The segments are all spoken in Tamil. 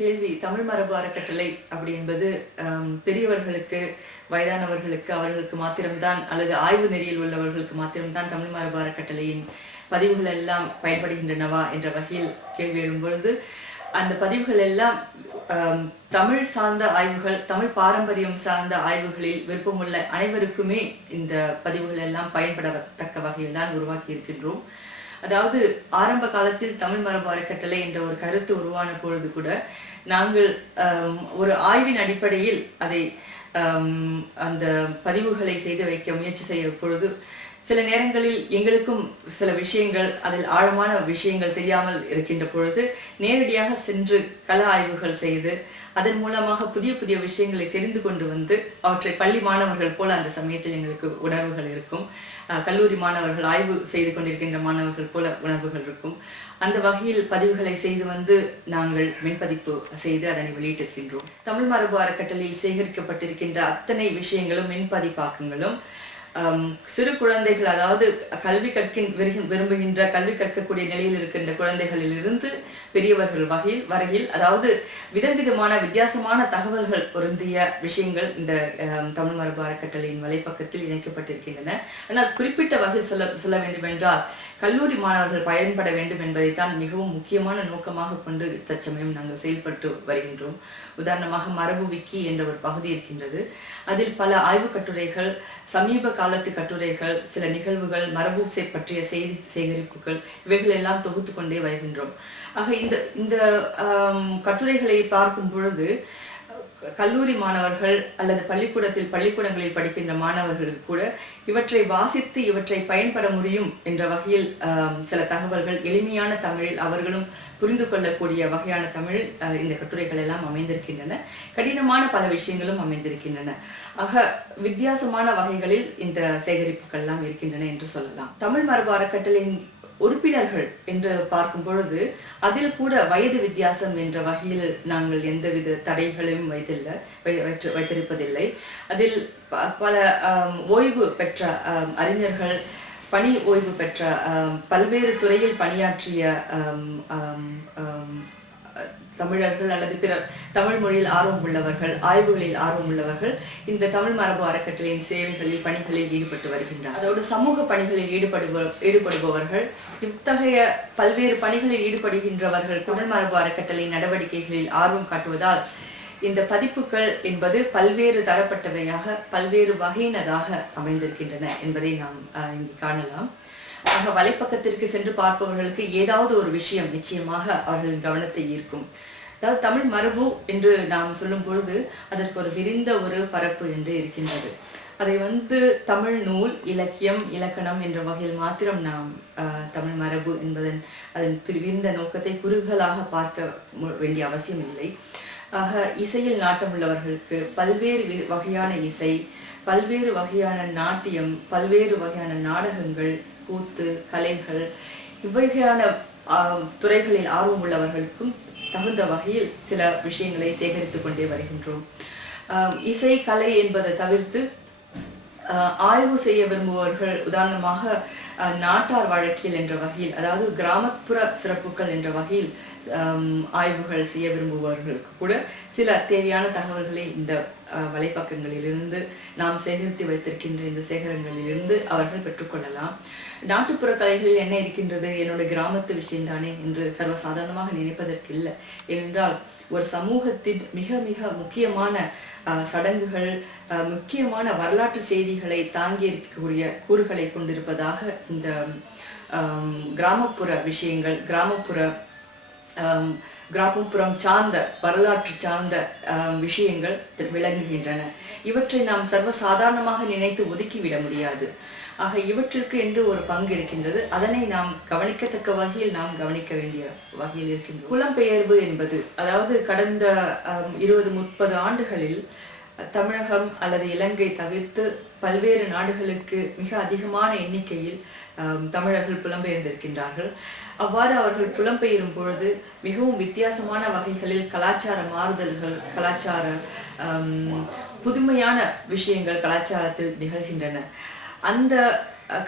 கேள்வி தமிழ் மரபு அறக்கட்டளை அப்படி என்பது பெரியவர்களுக்கு வயதானவர்களுக்கு அவர்களுக்கு மாத்திரம்தான் அல்லது ஆய்வு நெறியில் உள்ளவர்களுக்கு மாத்திரம்தான் தமிழ் மரபு அறக்கட்டளையின் பதிவுகள் எல்லாம் பயன்படுகின்றனவா என்ற வகையில் கேள்வி எழும்பொழுது அந்த பதிவுகள் எல்லாம் தமிழ் சார்ந்த ஆய்வுகள் தமிழ் பாரம்பரியம் சார்ந்த ஆய்வுகளில் விருப்பமுள்ள அனைவருக்குமே இந்த பதிவுகள் எல்லாம் பயன்படத்தக்க வகையில் தான் உருவாக்கி இருக்கின்றோம். அதாவது ஆரம்ப காலத்தில் தமிழ் மரபு அறக்கட்டளை என்ற ஒரு கருத்து உருவான பொழுது கூட நாங்கள் ஒரு ஆய்வின் அடிப்படையில் அதை அந்த பதிவுகளை செய்து வைக்க முயற்சி செய்ய பொழுது சில நேரங்களில் எங்களுக்கும் சில விஷயங்கள் அதில் ஆழமான விஷயங்கள் தெரியாமல் இருக்கின்ற பொழுது நேரடியாக சென்று கள ஆய்வுகள் செய்து அதன் மூலமாக புதிய புதிய விஷயங்களை தெரிந்து கொண்டு வந்து அவற்றை பள்ளி மாணவர்கள் போல அந்த சமயத்தில் எங்களுக்கு உணர்வுகள் இருக்கும். கல்லூரி மாணவர்கள் ஆய்வு செய்து கொண்டிருக்கின்ற மாணவர்கள் போல உணர்வுகள் இருக்கும். அந்த வகையில் பதிவுகளை செய்து வந்து நாங்கள் மென்பதிப்பு செய்து அதனை வெளியிட்டிருக்கின்றோம். தமிழ் மரபு அறக்கட்டளையில் சேகரிக்கப்பட்டிருக்கின்ற அத்தனை விஷயங்களும் மென்பதிப்பாக்கங்களும் சிறு குழந்தைகள், அதாவது கல்வி விரும்புகின்ற கல்வி கற்கக்கூடிய நிலையில் இருக்கின்ற குழந்தைகளிலிருந்து பெரியவர்கள் வரையில் அதாவது விதவிதமான வித்தியாசமான தகவல்கள் பொருந்திய விஷயங்கள் இந்த தமிழ் மரபு அறக்கட்டளையின் வலைப்பக்கத்தில் இணைக்கப்பட்டிருக்கின்றன. ஆனால் குறிப்பிட்ட வகையில் சொல்ல வேண்டும் என்றால் கல்லூரி மாணவர்கள் பயன்பட வேண்டும் என்பதைத்தான் மிகவும் முக்கியமான நோக்கமாக கொண்டு தற்சமயம் நாங்கள் செயல்பட்டு வருகின்றோம். உதாரணமாக மரபு விக்கி என்ற ஒரு பகுதி இருக்கின்றது. அதில் பல ஆய்வு கட்டுரைகள், சமீப காலத்து கட்டுரைகள், சில நிகழ்வுகள், மரபு பற்றிய செய்தி சேகரிப்புகள் இவைகள் எல்லாம் தொகுத்து கொண்டே வருகின்றோம். ஆக இந்த கட்டுரைகளை பார்க்கும் பொழுது கல்லூரி மாணவர்கள் அல்லது பள்ளிக்கூடங்களில் படிக்கின்ற மாணவர்களுக்கு கூட இவற்றை வாசித்து இவற்றை பயன்பட முடியும் என்ற வகையில் சில தகவல்கள் எளிமையான தமிழில் அவர்களும் புரிந்து கொள்ளக்கூடிய வகையான தமிழ் இந்த கட்டுரைகள் எல்லாம் அமைந்திருக்கின்றன. கடினமான பல விஷயங்களும் அமைந்திருக்கின்றன. ஆக வித்தியாசமான வகைகளில் இந்த சேகரிப்புகள் எல்லாம் இருக்கின்றன என்று சொல்லலாம். தமிழ் மரபு அறக்கட்டளையின் உறுப்பினர்கள் என்று பார்க்கும் பொழுது அதில் கூட வயது வித்தியாசம் என்ற வகையில் நாங்கள் எந்தவித தடைகளையும் வைத்திருப்பதில்லை. அதில் பல ஓய்வு பெற்ற அறிஞர்கள், பணி ஓய்வு பெற்ற பல்வேறு துறையில் பணியாற்றிய தமிழர்கள் அல்லது பிற தமிழ் மொழியில் ஆர்வம் உள்ளவர்கள், ஆய்வுகளில் ஆர்வம் உள்ளவர்கள் இந்த தமிழ் மரபு அறக்கட்டளையின் சேவைகளில் பணிகளில் ஈடுபட்டு வருகின்றனர். அதோடு சமூக பணிகளில் ஈடுபடுபவர்கள், இத்தகைய பல்வேறு பணிகளில் ஈடுபடுகின்றவர்கள் தமிழ் மரபு அறக்கட்டளையின் நடவடிக்கைகளில் ஆர்வம் காட்டுவதால் இந்த பதிப்புகள் என்பது பல்வேறு தரப்பட்டவையாக பல்வேறு வகையினதாக அமைந்திருக்கின்றன என்பதை நாம் இங்கு காணலாம். ஆக வலைப்பக்கத்திற்கு சென்று பார்ப்பவர்களுக்கு ஏதாவது ஒரு விஷயம் நிச்சயமாக அவர்களின் கவனத்தை ஈர்க்கும். அதாவது தமிழ் மரபு என்று நாம் சொல்லும் பொழுது அதற்கு ஒரு விரிந்த ஒரு பரப்பு என்று இருக்கின்றது. அதை தமிழ் நூல், இலக்கியம், இலக்கணம் என்ற வகையில் மாத்திரம் நாம் தமிழ் மரபு அதன் விரிந்த நோக்கத்தை குறுகலாக பார்க்க வேண்டிய அவசியம் இல்லை. ஆக இசையில் நாட்டம் உள்ளவர்களுக்கு பல்வேறு வகையான இசை, பல்வேறு வகையான நாட்டியம், பல்வேறு வகையான நாடகங்கள், கூத்து, கலைகள் இவ்வகையான துறைகளில் ஆர்வம் உள்ளவர்களுக்கும் தகுந்த வகையில் சில விஷயங்களை சேகரித்துக் கொண்டே வருகின்றோம். இசை, கலை என்பதை தவிர்த்து ஆய்வு செய்ய விரும்புபவர்கள், உதாரணமாக நாட்டார் வழக்கியல் என்ற வகையில், அதாவது கிராமப்புற சிறப்புகள் என்ற வகையில் ஆய்வுகள் செய்ய விரும்புபவர்களுக்கு கூட சில தேவையான தகவல்களை இந்த வலைப்பக்கங்களிலிருந்து நாம் சேகரித்து வைத்திருக்கின்ற இந்த சேகரங்களிலிருந்து அவர்கள் பெற்றுக்கொள்ளலாம். நாட்டுப்புற கலைகளில் என்ன இருக்கின்றது, என்னோட கிராமத்து விஷயம்தானே என்று சர்வசாதாரணமாக நினைப்பதற்கு இல்லை. ஏனென்றால் ஒரு சமூகத்தின் மிக மிக முக்கியமான சடங்குகள், முக்கியமான வரலாற்று செய்திகளை தாங்கி இருக்கக்கூடிய கூறுகளை கொண்டிருப்பதாக இந்த கிராமப்புற விஷயங்கள், கிராமப்புறம் சார்ந்த வரலாற்று சார்ந்த விஷயங்கள் விளங்குகின்றன. இவற்றை நாம் சர்வசாதாரணமாக நினைத்து ஒதுக்கிவிட முடியாது. ஆக இவற்றிற்கு என்று ஒரு பங்கு இருக்கின்றது. அதனை நாம் கவனிக்கத்தக்க வகையில் நாம் கவனிக்க வேண்டிய வகையில் இருக்கின்றோம். புலம்பெயர்வு என்பது, அதாவது கடந்த 20-30 ஆண்டுகளில் தமிழகம் அல்லது இலங்கை தவிர்த்து பல்வேறு நாடுகளுக்கு மிக அதிகமான எண்ணிக்கையில் தமிழர்கள் புலம்பெயர்ந்திருக்கின்றார்கள். அவ்வாறு அவர்கள் புலம்பெயரும் பொழுது மிகவும் வித்தியாசமான வகைகளில் கலாச்சார மாறுதல்கள், கலாச்சார புதுமையான விஷயங்கள் கலாச்சாரத்தில் நிகழ்கின்றன. அந்த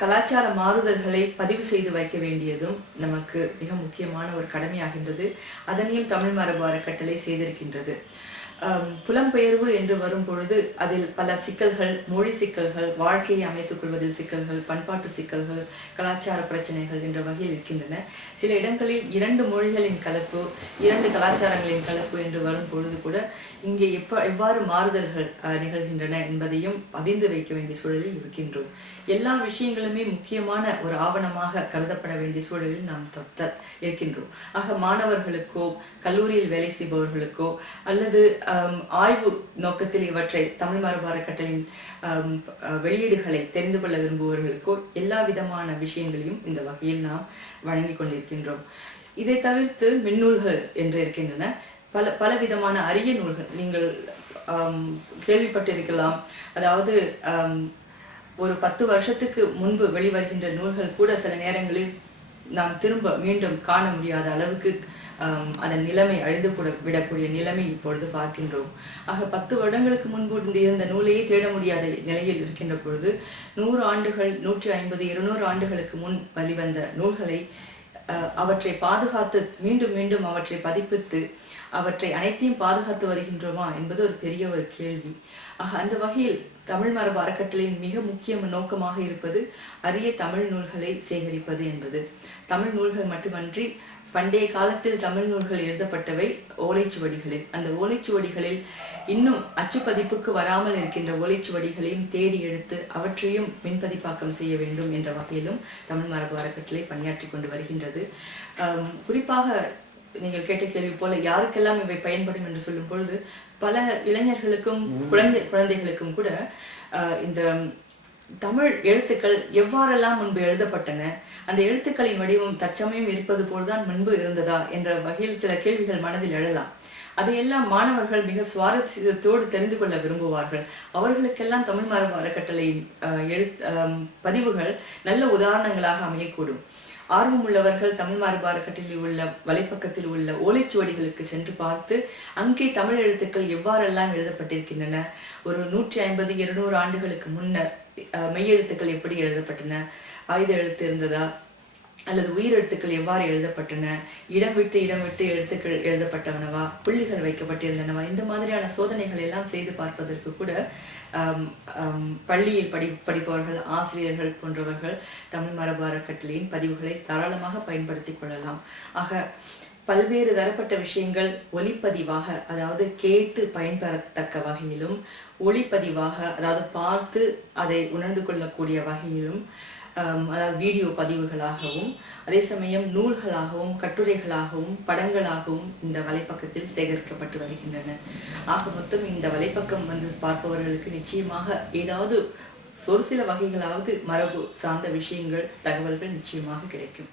கலாச்சார மாறுதல்களை பதிவு செய்து வைக்க வேண்டியதும் நமக்கு மிக முக்கியமான ஒரு கடமையாகின்றது. அதனையும் தமிழ் மரபு அறக்கட்டளை செய்திருக்கின்றது. புலம்பெயர்வு என்று வரும் பொழுது அதில் பல சிக்கல்கள், மொழி சிக்கல்கள், வாழ்க்கையை அமைத்துக் கொள்வதில் சிக்கல்கள், பண்பாட்டு சிக்கல்கள், கலாச்சார பிரச்சனைகள் என்ற வகையில் இருக்கின்றன. சில இடங்களில் 2 மொழிகளின் கலப்பு, 2 கலாச்சாரங்களின் கலப்பு என்று வரும் பொழுது கூட இங்கே எவ்வாறு மாறுதல்கள் நிகழ்கின்றன என்பதையும் பதிந்து வைக்க வேண்டிய சூழலில் இருக்கின்றோம். எல்லா விஷயங்களுமே முக்கியமான ஒரு ஆவணமாக கருதப்பட வேண்டிய சூழலில் நாம் இருக்கின்றோம். ஆக மாணவர்களுக்கோ, கல்லூரியில் வேலை செய்பவர்களுக்கோ, அல்லது ஆய்வு நோக்கத்தில் இவற்றை தமிழ் மரபு அறக்கட்டளையின் வெளியீடுகளை தெரிந்து கொள்ள விரும்புபவர்களுக்கோ எல்லா விதமான விஷயங்களையும் இந்த வகையில் நாம் வழங்கி கொண்டிருக்கின்றோம். இதை தவிர்த்து மின்னூல்கள் என்று இருக்கின்றன. பல விதமான அரிய நூல்கள் நீங்கள் கேள்விப்பட்டிருக்கலாம். அதாவது ஒரு 10 வருஷத்துக்கு முன்பு வெளிவருகின்ற நூல்கள் கூட சில நேரங்களில் நாம் மீண்டும் காண முடியாத அளவுக்கு அதன் நிலைமை அழிந்து விடக்கூடிய நிலைமை இப்பொழுது பார்க்கின்றோம். ஆக 10 வருடங்களுக்கு முன்பு இருந்த நூலையே தேட முடியாத நிலையில் இருக்கின்ற பொழுது 100 ஆண்டுகள், 150, 200 ஆண்டுகளுக்கு முன் வெளிவந்த நூல்களை அவற்றை பாதுகாத்து மீண்டும் மீண்டும் அவற்றை பதிப்பித்து அவற்றை அனைத்தையும் பாதுகாத்து வருகின்றோமா என்பது ஒரு பெரிய ஒரு கேள்வி. ஆக அந்த வகையில் தமிழ் மரபு அறக்கட்டளையின் மிக முக்கிய நோக்கமாக இருப்பது அரிய தமிழ் நூல்களை சேகரிப்பது என்பது. தமிழ் நூல்கள் மட்டுமன்றி பண்டைய காலத்தில் தமிழ் நூல்கள் எழுதப்பட்டவை ஓலைச்சுவடிகளில். அந்த ஓலைச்சுவடிகளில் இன்னும் அச்சுப்பதிப்புக்கு வராமல் இருக்கின்ற ஓலைச்சுவடிகளையும் தேடி எடுத்து அவற்றையும் மின்பதிப்பாக்கம் செய்ய வேண்டும் என்ற வகையிலும் தமிழ் மரபு அறக்கட்டளை பணியாற்றி கொண்டு வருகின்றது. குறிப்பாக நீங்கள் கேட்ட கேள்வி போல யாருக்கெல்லாம் இவை பயன்படும் என்று சொல்லும் பொழுது பல இளைஞர்களுக்கும் குழந்தைகளுக்கும் கூட இந்த தமிழ் எழுத்துக்கள் எவ்வாறெல்லாம் முன்பு எழுதப்பட்டன, அந்த எழுத்துக்களின் வடிவம் தற்சமயம் இருப்பது போல்தான் முன்பு இருந்ததா என்ற வகையில் சில கேள்விகள் மனதில் எழலாம். அதையெல்லாம் மாணவர்கள் மிக சுவாரஸ்யத்தோடு தெரிந்து கொள்ள விரும்புவார்கள். அவர்களுக்கெல்லாம் தமிழ் மரபு அறக்கட்டளையின் பதிவுகள் நல்ல உதாரணங்களாக அமையக்கூடும். ஆர்வமுள்ளவர்கள் தமிழ் மரபு அறக்கட்டளையில் உள்ள வலைப்பக்கத்தில் உள்ள ஓலைச்சுவடிகளுக்கு சென்று பார்த்து அங்கே தமிழ் எழுத்துக்கள் எவ்வாறெல்லாம் எழுதப்பட்டிருக்கின்றன, ஒரு 150, 200 ஆண்டுகளுக்கு முன்னர் மெய்யெழுத்துக்கள் எப்படி எழுதப்பட்டன, ஆயுத எழுத்து இருந்ததா அல்லது உயிரெழுத்துக்கள் எவ்வாறு எழுதப்பட்டன, இடம் விட்டு எழுத்துக்கள் எழுதப்பட்டவனவா, புள்ளிகள் வைக்கப்பட்டிருந்தனவா, இந்த மாதிரியான சோதனைகள் எல்லாம் செய்து பார்ப்பதற்கு கூட பள்ளியில் படிப்பவர்கள், ஆசிரியர்கள் போன்றவர்கள் தமிழ் மரபு அறக்கட்டளையின் பதிவுகளை தாராளமாக பயன்படுத்தி கொள்ளலாம். ஆக பல்வேறு தரப்பட்ட விஷயங்கள் ஒலிப்பதிவாக, அதாவது கேட்டு பயன்பெறத்தக்க வகையிலும், ஒளிப்பதிவாக அதாவது பார்த்து அதை உணர்ந்து கொள்ளக்கூடிய வகையிலும், அதாவது வீடியோ பதிவுகளாகவும், அதே சமயம் நூல்களாகவும், கட்டுரைகளாகவும், படங்களாகவும் இந்த வலைப்பக்கத்தில் சேகரிக்கப்பட்டு வருகின்றன. ஆக மொத்தம் இந்த வலைப்பக்கம் பார்ப்பவர்களுக்கு நிச்சயமாக ஏதாவது ஒரு சில வகைகளாவது மரபு சார்ந்த விஷயங்கள், தகவல்கள் நிச்சயமாக கிடைக்கும்.